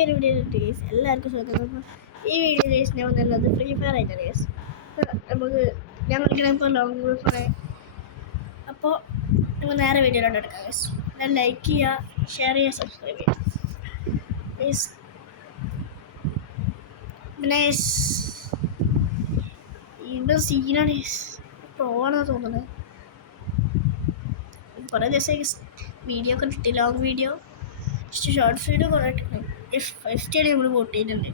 ഒരു വീഡിയോ ടേസ് എല്ലാവർക്കും സ്വാഗതം. ഈ വീഡിയോ ടേസ് ഞാൻ വന്നിരുന്നത് ഫ്രീ ഫയർ ആയിട്ട് ടേസ് നമുക്ക് ഞാൻ കളിക്കണപ്പോൾ ലോങ് ഗ്രൂപ്പാണ്. അപ്പോൾ നമുക്ക് നേരെ വീഡിയോയിലോട്ട് എടുക്കാം ഗൈസ്. ഞാൻ ലൈക്ക് ചെയ്യുക, ഷെയർ ചെയ്യുക, സബ്സ്ക്രൈബ് ചെയ്യുക ഗൈസ്. പിന്നെ ഇത് സീനാണ് പ്രോവാണെന്ന് തോന്നുന്നത്. കുറേ ദിവസമായി വീഡിയോ ഒക്കെ ഇട്ടിട്ട് ലോങ് വീഡിയോ ഷോർട്ട്സ് വീഡിയോ കുറേ ഇട്ടിട്ടുണ്ട്. ഫസ്റ്റ് കളി നമ്മൾ വോട്ട് ചെയ്തിട്ടുണ്ട്,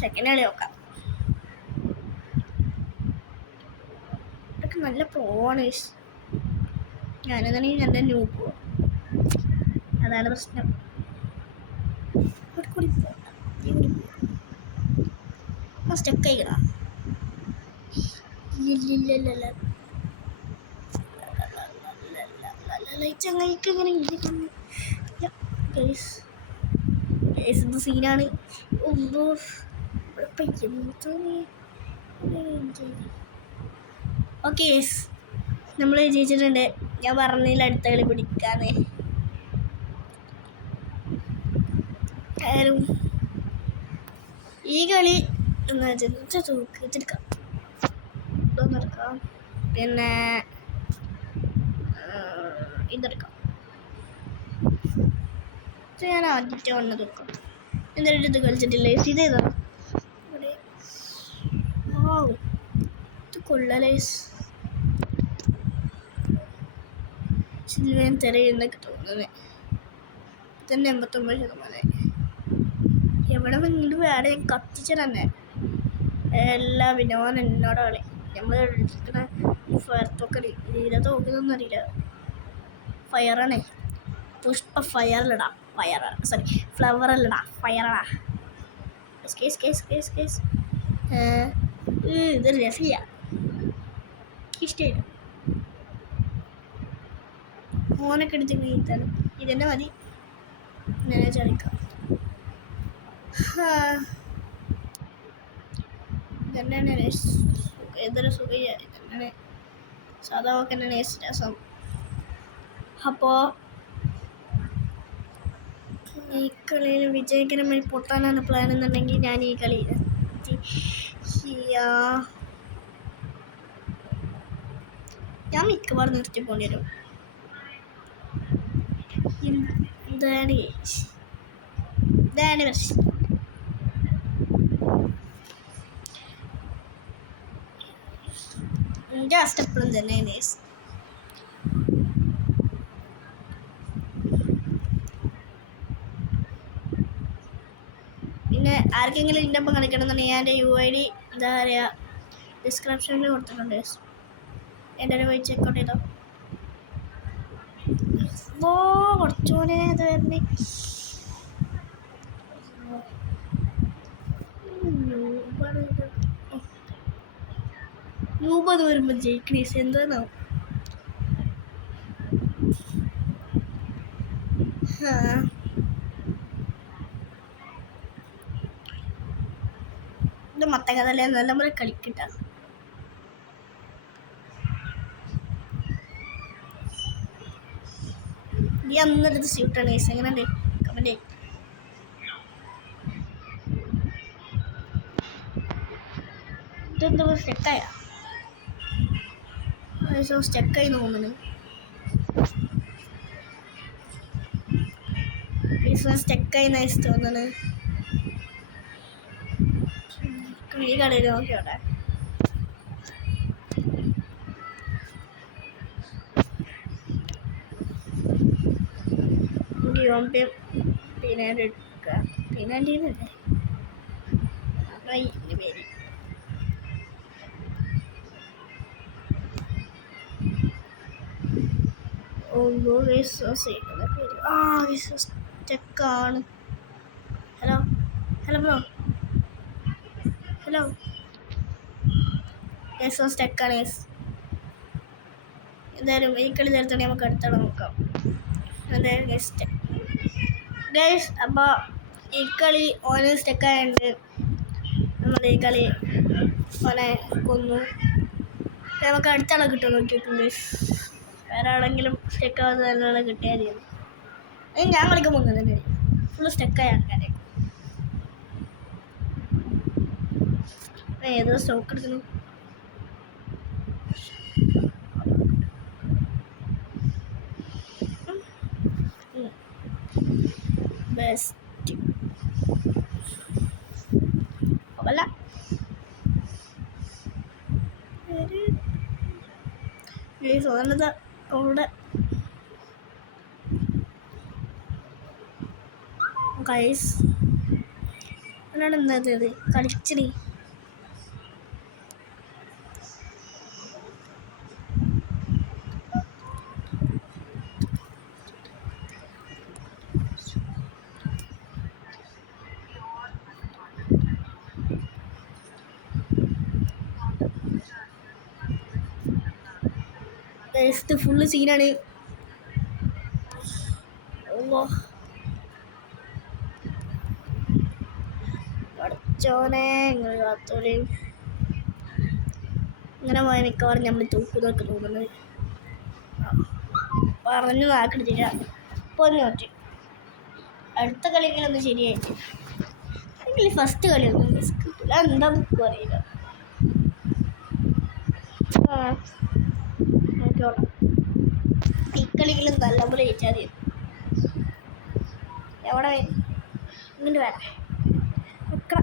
സെക്കൻഡ് കളി നോക്കാം. ഇതൊക്കെ നല്ല പ്രോവാണ്. ഞാനെന്നാണെങ്കിൽ എൻ്റെ ന്യൂ പോവാം, അതാണ് പ്രശ്നം. കൂടി സ്റ്റക്ക് ആയിക്കടാ. ചങ്ങായിക്ക് ഇങ്ങനെ ഇത് സീനാണ്. ഓക്കെ നമ്മൾ ജയിച്ചിട്ടുണ്ട്. ഞാൻ പറഞ്ഞില്ല അടുത്ത കളി പിടിക്കാന്ന്. ഈ കളി എന്താ വെച്ചെടുക്കാം, ഇതൊന്നെടുക്കാം, പിന്നെ ഇതെടുക്കാം. ഞാൻ ആദ്യത്തെ വന്നത് എടുക്കാം. എന്തായാലും ഇത് കളിച്ചിട്ടില്ല. ഇതേതാ ഇത് കൊള്ളാലേ. സിൽവൻ തെരയെന്നൊക്കെ തോന്നുന്നത് തന്നെ 89%. എവിടെ വീണ്ടും വേറെ കത്തിച്ച തന്നെ എല്ലാ വിനോദം എന്നോട് കളി. നമ്മൾ എടുക്കുന്ന ഫയർ തോക്കടി തീരെ തോക്കുന്നൊന്നും അറിയില്ല. ഫയറാണേ, പുഷ്പ ഫയറിലിടാം. ഫ്ലവറിലിടാം, ഫയറടാ. ഇത് രസിയ ഇഷ്ടമായിരുന്നു. മോനൊക്കെ എടുത്ത് നീത്താണ്. ഇതെന്നെ മതി, ഞാൻ ചളിക്കാം. ഇതന്നെയാണ് ഏതൊരു സുഖ സാധാ ഒക്കെ തന്നെയാണ് രസം. അപ്പോൾ ഈ കളിയിൽ വിജയകരമായി പൊട്ടാനാണ് പ്ലാൻ എന്നുണ്ടെങ്കിൽ ഞാൻ ഈ കളി ഞാൻ മിക്കവാറും നിർത്തി പോകേണ്ടി വരും. ഇതാണ് പ്രശ്നം. എൻ്റെ സ്റ്റെപ്പും തന്നെ പിന്നെ ആർക്കെങ്കിലും ഇതിൻ്റെ ഒപ്പം കളിക്കണമെന്നുണ്ടെങ്കിൽ ഞാൻ എൻ്റെ UID എന്താ പറയുക ഡിസ്ക്രിപ്ഷനിൽ കൊടുത്തിട്ടുണ്ട്. എൻ്റെ പോയി ചെക്കൗട്ട് ചെയ്തോ. കുറച്ചുകൂടെ ഇത് വരുന്നേ 100 വരുമ്പോൾ ജയിക്കണീസ് എന്താണാവും. ഇത് മത്തകഥല്ലേ നല്ല പോലെ കളിക്കട്ട. ഈ അന്നൊരു സ്യൂട്ടാണ് ഗൈസ്. എങ്ങനെയുണ്ട് കമന്റ്. ഇതെന്താ സ്റ്റെക്കായ സ്റ്റെക്കായി തോന്നുന്നു. സ്റ്റെക്കായി നൈസ് തോന്നുന്നു. ഈ കടയിൽ നോക്കിയോട്ടെ. പിന്നെ എടുക്കുക, പിന്നെ ടീമല്ലേ പേര്. സ്റ്റെക്കാണ്. Hello bro, hello. സ്റ്റെക്കാണ് എന്തായാലും ഈ കളി നേരത്തെ നമുക്ക് അടുത്തോടെ നോക്കാം. എന്തായാലും ഗൈസ് അപ്പോൾ ഈ കളി ഓന് സ്റ്റെക്കായുണ്ട്. നമ്മൾ ഈ കളി ഓനെ കൊന്നു. നമുക്ക് അടുത്താളെ കിട്ടുമോ നോക്കിയിട്ടുണ്ട്. വേറെ ആണെങ്കിലും സ്റ്റെക്കാവുന്ന നല്ലോണം കിട്ടിയാൽ ഞാൻ കളിക്കുമ്പോൾ തന്നെ ഫുള്ള് സ്റ്റെക്കായാണ് കാര്യം. ഏതോ സ്റ്റോക്ക് എടുക്കണം. ബെസ്റ്റ് അല്ല തോന്നുന്നത് അവിടെ ഗൈസ് എന്നാണ് എന്നത് കളിച്ചിടി. ഫുള്ള് സീനാണ്. പഠിച്ചോനെ നിങ്ങൾ കാത്തോളി. ഇങ്ങനെ പോയ മിക്കവാറും നമ്മൾ തൂക്കുന്നൊക്കെ തോന്നുന്നത്. പറഞ്ഞു നാക്കെടുത്തില്ല. പൊന്നു പറ്റി അടുത്ത കളികളൊന്നും ശരിയായിട്ട് എങ്കിൽ ഫസ്റ്റ് കളിയൊന്നും മിസ് കിട്ടില്ല. എന്താ ബുക്ക് അറിയില്ല. ഈ കളികളും നല്ലപോലെ ജയിച്ചാൽ എവിടെ ഇങ്ങനെ വരാം. എത്ര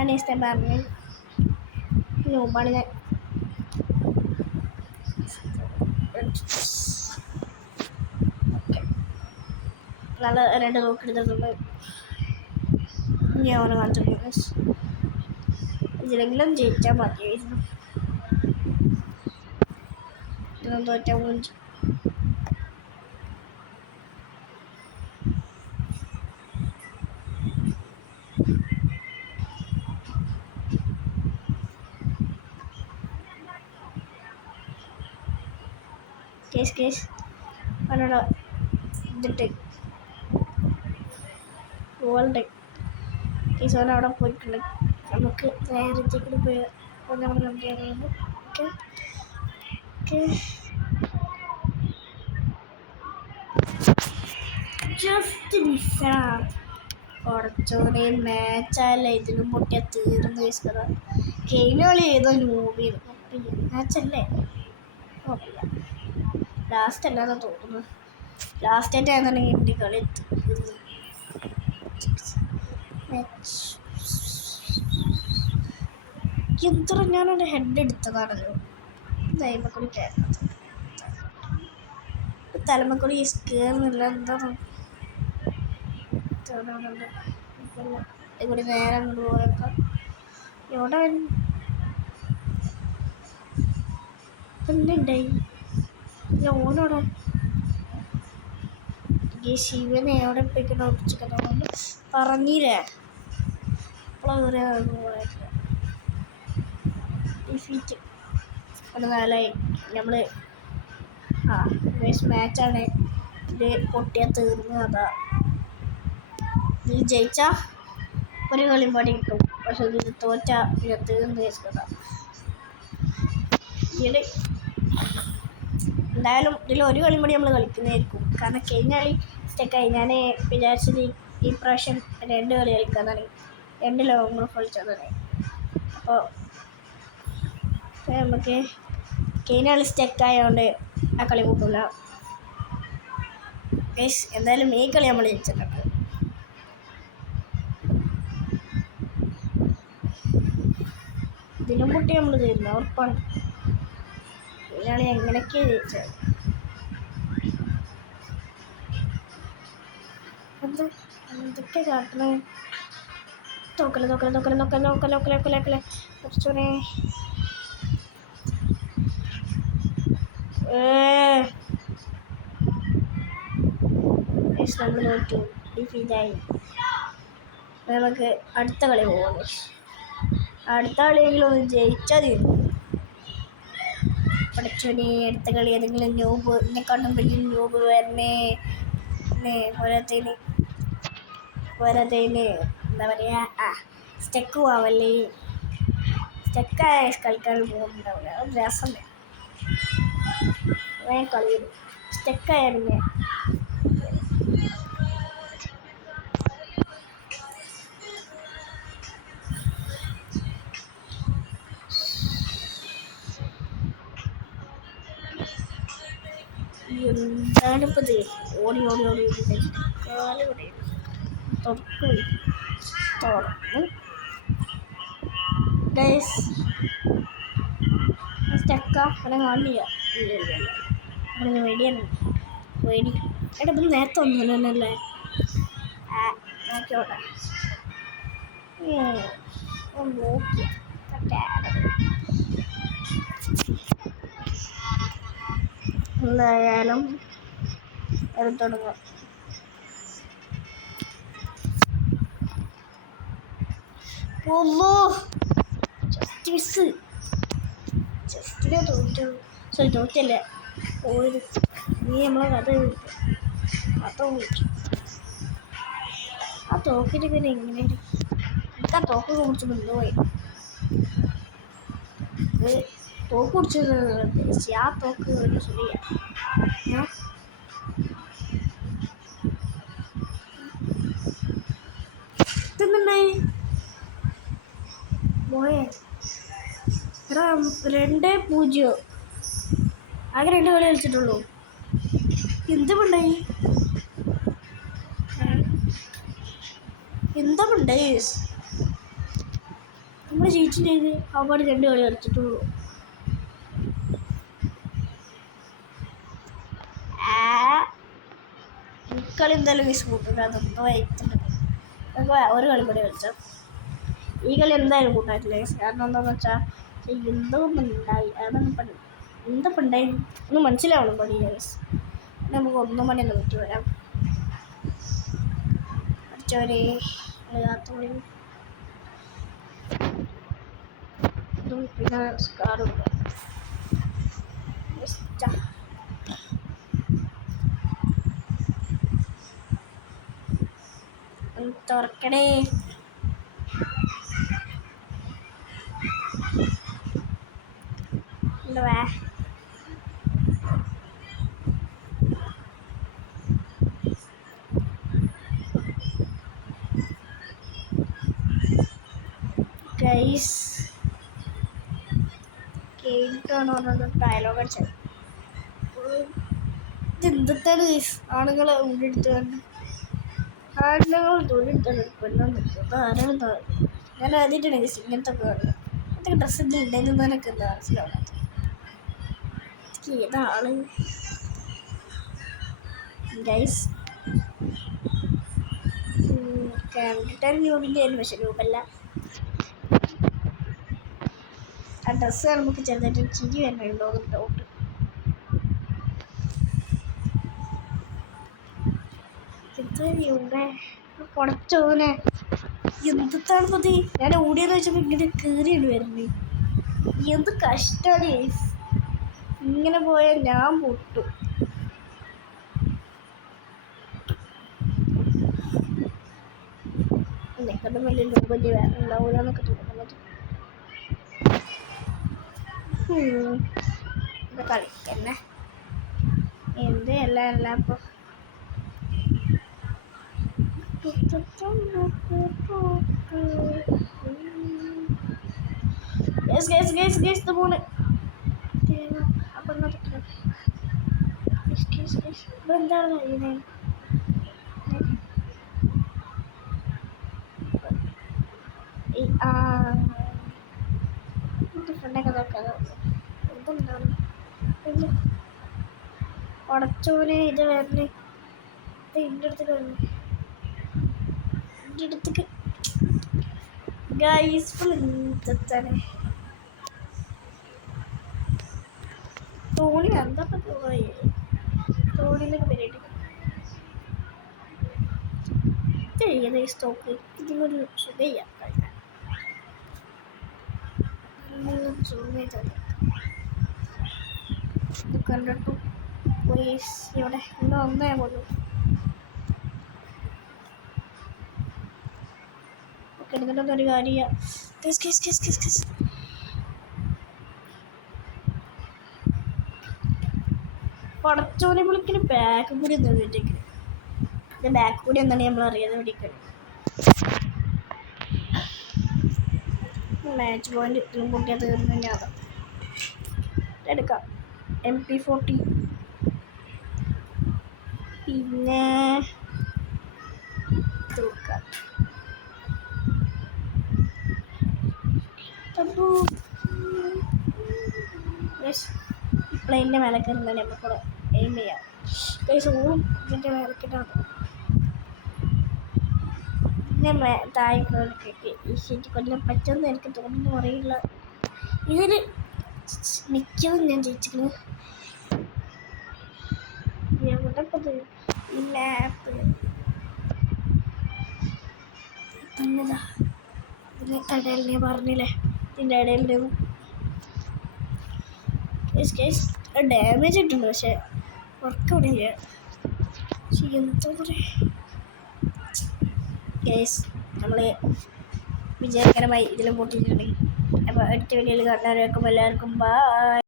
അനേഷ്ടം പറഞ്ഞു നോമ്പാണ് ഞാൻ. നല്ല 2 നോക്കെടുത്തിട്ടുണ്ട്. ഞാൻ അവനെ കാണിച്ചു ഇതിലെങ്കിലും ജയിച്ചാൽ മതിയായിരുന്നു. തോറ്റാൻ വേണ്ടി കേസ് അവനോട് ഇതിട്ട് വേൾഡ് കേസ് അവൻ അവിടെ പോയിട്ടുണ്ട്. നമുക്ക് നേരത്തേക്ക് പോയി നമ്മൾ കണ്ടിരുന്നത്. ജസ്റ്റ് മിസ്സാണ്. കുറച്ചുകൂടെ മാച്ചല്ല ഇതിലും പൊട്ടിയ തീർന്നു വെച്ചത്. കഴിഞ്ഞ കളി ഏതോ മൂവിയിരുന്നു മാച്ചല്ലേ ലാസ്റ്റ് അല്ലാതെ തോന്നുന്നു. ലാസ്റ്റ് ആയിട്ടാണെന്നുണ്ടെങ്കിൽ എൻ്റെ കളി തീർന്നു. എത്ര ഞാനൊരു ഹെഡ് എടുത്തതാണല്ലോ. തലമക്കൂടി തലമക്കൂടി കയറുന്നില്ല. എന്താണ് ഇവിടെ നേരെ അങ്ങോട്ട് പോയേക്കാം. എവിടെ ഉണ്ടായി ഓനോടെ ഈ ശിവനെ എവിടെ പോയിക്കണോ പിടിച്ചിട്ടുണ്ട് പറഞ്ഞില്ലേ. ഇപ്പോഴെ ഡിഫീറ്റ് ഒരു 4 നമ്മൾ മാച്ചാണ്. ഇത് പൊട്ടിയാൽ തീർന്നു. അതാ ഇത് ജയിച്ചാൽ ഒരു കളി പാടി കിട്ടും. പക്ഷെ ഇത് തോറ്റാൽ പിന്നെ തീർന്നു വെച്ചതാ. ഇതിൽ എന്തായാലും ഇതിൽ ഒരു കളി കൂടി നമ്മൾ കളിക്കുന്നതായിരിക്കും. കാരണം കഴിഞ്ഞ കളി സ്റ്റക്കായി. ഞാൻ വിചാരിച്ചത് ഈ പ്രാവശ്യം 2 കളി കളിക്കാന്നാണ്. 2 ലോങ് റഫ് കളിച്ചതാണ്. അപ്പോൾ നമുക്ക് കഴിഞ്ഞ കളി സ്റ്റക്കായതുകൊണ്ട് ആ കളി കൂട്ടില്ല. എന്തായാലും ഈ കളി നമ്മൾ ജയിച്ചിട്ടുണ്ട്. ഇതിലും പൊട്ടി നമ്മൾ തരുന്നു ഉറപ്പാണ്. ഇയാൾ എങ്ങനെയൊക്കെയാണ് ജയിച്ചത്. എന്തൊക്കെ കാട്ടണേ. നോക്കല്ലേ കുറച്ചോനെ നമ്മൾ നോക്കി ഡിഫീറ്റായി. നമുക്ക് അടുത്ത കളി പോകാം. അടുത്ത കളിയെങ്കിലും ഒന്ന് ജയിച്ചാൽ തീരും. പഠിച്ചോനെ അടുത്ത കളി ഏതെങ്കിലും ന്യൂബ് എന്നെക്കാട്ടും വലിയ ന്യൂബ് വരണേ. പോരാത്തതിന് എന്താ പറയുക സ്റ്റെക്ക് പോവല്ലേ. സ്റ്റെക്കായ കളിക്കാൻ പോകുന്നുണ്ടാവില്ല. ഒരു രസം വേഗം കളി വരും. സ്റ്റെക്കായാലും എന്താണിപ്പോൾ ഇത്? ഓടി ഓടി ഓടി ഓടി കാല് കൂടി തുറക്കും തുറന്നു ഗൈസ്. സ്റ്റക്ക അവനെ കാണില്ല. അവനെ വെടിയാണ് വെടി. എടാ ഇപ്പം നേരത്തെ ഒന്നുമല്ലേ നോക്കിയോട്ടെ. നോക്കി എന്തായാലും എടുത്തുടങ്ങാം. Just miss. ജസ്റ്റിനെ തോറ്റു. സോറി തോറ്റല്ലേ പോയത്. നീ നമ്മളെ കഥ വിളിച്ചു. ആ തോക്കിൻ്റെ പിന്നെ എങ്ങനെ എനിക്ക് ആ തോക്ക് കുടിച്ച് കൊണ്ടുപോയി. തോക്ക് കുടിച്ചത് ആ തോക്ക് ഒരു ശരിയാ. ഇതെന്നുണ്ടായി പോയേ. എടാ 2-0 ആകെ 2 കളി കളിച്ചിട്ടുള്ളൂ. എന്തുമുണ്ടായി നമ്മൾ ജയിച്ചു ചെയ്ത് അവന്മാർ 2 കളി കളിച്ചിട്ടുള്ളൂ. കളി എന്തായാലും മിസ് കൂട്ടില്ല. അതൊന്നും വൈകുന്നുണ്ട്. നമുക്ക് ഒരു കളി കൂടി കളിച്ചാൽ ഈ കളി എന്തായാലും കൂട്ടാറ്റില്ല. കാരണം എന്താണെന്ന് വെച്ചാൽ എന്തോ ഉണ്ടായി. എന്തൊക്കെ ഉണ്ടായി ഒന്ന് മനസ്സിലാവണം പണി. നമുക്ക് 1 മണി ഒന്ന് പറ്റി വരാം. അടിച്ചവരെ യാത്രയും പിന്നെ സ്കാറുണ്ട്. തുറക്കണേ. എന്തുവാ ഗൈസ് കേട്ടാണ് പറഞ്ഞത് ഡയലോഗ് അടിച്ചത്. ഇതെന്താണ് ആണുങ്ങൾ ഉണ്ടെടുത്തുകൊണ്ട് ആണുങ്ങൾ തൊഴിലെടുത്താണ് പെണ്ണും നിൽക്കുന്നത്. ആരാണ് ഞാൻ ആദ്യമായിട്ടാണ് ഗൈസ് ഇങ്ങനത്തെ ഒക്കെ കാണുന്നത്. ഇതൊക്കെ ഡ്രസ്സിൻ്റെ ഉണ്ടെന്ന് എനിക്ക് എന്താ മനസ്സിലാവുന്നത്. ഏതാണ് ഗൈസ് കണ്ടിട്ടാണ് ന്യൂബിൻ്റെ ആയിരുന്നു. പക്ഷെ ന്യൂബല്ല. ആ ഡ്രസ്സ് നമുക്ക് ചെറുതായിട്ട് ചിരി വരണുണ്ടോ എന്ന് ഡൗട്ട്. ഇവിടെ കുറച്ചോനെ എന്താണ് മതി. ഞാൻ ഓടിയെന്ന് വെച്ചപ്പോൾ ഇങ്ങനെ കയറിയാണ് വരുന്നത്. എന്ത് കഷ്ടമാണ് ഇങ്ങനെ പോയാൽ ഞാൻ പൊട്ടു. എന്നെക്കാട്ടും വലിയ ലോകല്ലേ വേറെ ഉണ്ടാവില്ല എന്നൊക്കെ തോന്നുന്നത്. ഇത് കളിക്കന്നെ എന്ത് അല്ല ഇപ്പോൾ the മോള് അപ്പം എന്താണ് ഇതിനെ ഫ്രണ്ടൊക്കെ നോക്കാം. എന്തുണ്ടാവും ഉടച്ചോനെ ഇത് വരണേ. ഇതിൻ്റെ അടുത്തേക്ക് വരണേ. ഇതിൻ്റെ അടുത്തേക്ക് ഗൈസ് എന്താണ് തോണി എന്താ തോണിന്നൊക്കെ പരിപാടി ചെയ്യുന്ന ഈ സ്റ്റോക്ക് ഇതിനൊരു സുഖയ്യ കണ്ടിട്ടു ഇവിടെ ഇന്ന് ഒന്നേ പോലും എടുത്തിട്ടൊരു കാര്യ പടച്ചോനെ വിളിക്കല് ബാക്ക് കൂടി എന്താ വീട്ടേക്ക്. ഇത് ബാക്ക് കൂടി എന്താണ് നമ്മൾ അറിയാതെ വിളിക്കല്. മാച്ച് പോയിന്റ് ഇത്രയും കൂട്ടിയാൽ തീർന്നു. ഞാൻ എടുക്കാം MP40 പിന്നെ പ്ലെയിൻ്റെ മേലെ കയറുന്നതാണ് നമുക്കൂടെ എയിം ചെയ്യാം. ഓളും ഇതിൻ്റെ മേലക്കിട്ടാണ് പിന്നെ താഴേക്ക് ഈ ഷീറ്റ് കൊല്ലം പറ്റുമെന്ന് എനിക്ക് തോന്നുന്നു അറിയില്ല. ഇതിൽ മിക്കതും ഞാൻ ജയിച്ചിരിക്കുന്നു. എവിടെപ്പത് ഈ മാപ്പ് തന്നതാ ഇതിന് ഇടയിൽ ഞാൻ പറഞ്ഞില്ലേ ഇതിൻ്റെ ഇടയിൽ ഡാമേജ് ഇട്ടുണ്ട്. പക്ഷെ വർക്ക് അവിടെ ഇല്ല. പക്ഷെ എന്താ പറയുക ഗൈസ്, നമ്മൾ വിജയകരമായി ഇതിലും പൊട്ടിയിട്ടുണ്ടെങ്കിൽ അപ്പോൾ അടുത്ത വീഡിയോയിൽ കാണുന്നവരേക്കും എല്ലാവർക്കും ബൈ.